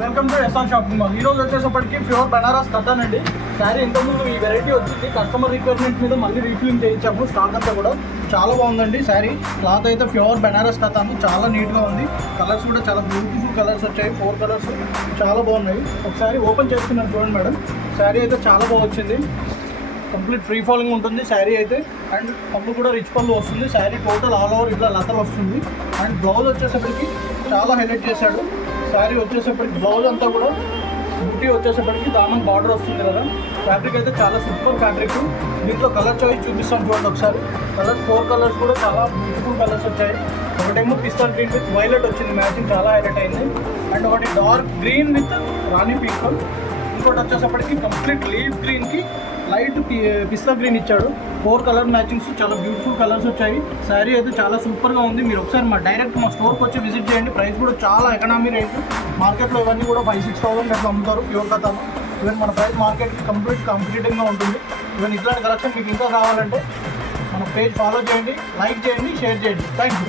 Welcome to SR shopping mall. ఈ రోజు వచ్చేసప్పటికి pure Banaras కథన్ అండి. శారీ ఇంతకుముందు ఈ వెరైటీ వచ్చింది, కస్టమర్ రిక్వైర్మెంట్ మీద మళ్ళీ రీఫిలింగ్ చేయించాము. స్టాక్ అంతా కూడా చాలా బాగుందండి. శారీ క్లాత్ అయితే ప్యూర్ బనారస్ కథన్, చాలా నీట్గా ఉంది. కలర్స్ కూడా చాలా బ్యూటిఫుల్ కలర్స్ వచ్చాయి, 4 కలర్స్ చాలా బాగున్నాయి. ఒకసారి ఓపెన్ చేసుకున్నాను చూడండి మేడం. శారీ అయితే చాలా బాగా వచ్చింది, కంప్లీట్ ఫ్రీ ఫాలింగ్ ఉంటుంది శారీ అయితే. అండ్ పళ్ళు కూడా రిచ్ పళ్ళు వస్తుంది. శారీ టోటల్ ఆల్ ఓవర్ ఇట్లా లతలు వస్తుంది. అండ్ బ్లౌజ్ వచ్చేసప్పటికి చాలా హైలైట్ చేశాడు. శారీ వచ్చేసప్పటికి బ్లౌజ్ అంతా కూడా బూటీ వచ్చేసప్పటికి దామన్ బార్డర్ వస్తుంది కదా. ఫ్యాబ్రిక్ అయితే చాలా సూపర్ ఫ్యాబ్రిక్. దీంట్లో కలర్ చాయిస్ చూపిస్తాను చూడండి ఒకసారి. కలర్స్ 4 కలర్స్ కూడా చాలా బ్యూటిఫుల్ కలర్స్ వచ్చాయి. ఒకటేమో పిస్తా గ్రీన్ విత్ వైలెట్ వచ్చింది, మ్యాచింగ్ చాలా హైలైట్ అయింది. అండ్ ఒకటి dark green with Rani pink. ఇంకోటి వచ్చేసప్పటికి కంప్లీట్ లీవ్ గ్రీన్కి లైట్ పిస్తా గ్రీన్ ఇచ్చాడు. 4 కలర్ మ్యాచింగ్స్, చాలా బ్యూటిఫుల్ కలర్స్ వచ్చాయి. శారీ అయితే చాలా సూపర్గా ఉంది. మీరు ఒకసారి డైరెక్ట్ మా స్టోర్కి వచ్చి విజిట్ చేయండి. ప్రైస్ కూడా చాలా ఎకనామీ రేట్. మార్కెట్లో ఇవన్నీ కూడా 5-6 థౌసండ్ అట్లా అమ్ముతారు ప్యూర్ కథను. ఈవెన్ మన ప్రైస్ మార్కెట్కి కంప్లీట్ కాంపిటేటివ్గా ఉంటుంది. ఈవెన్ ఇట్లాంటి కలెక్షన్ మీకు ఇంకా కావాలంటే మన పేజ్ ఫాలో చేయండి, లైక్ చేయండి, షేర్ చేయండి. Thank you.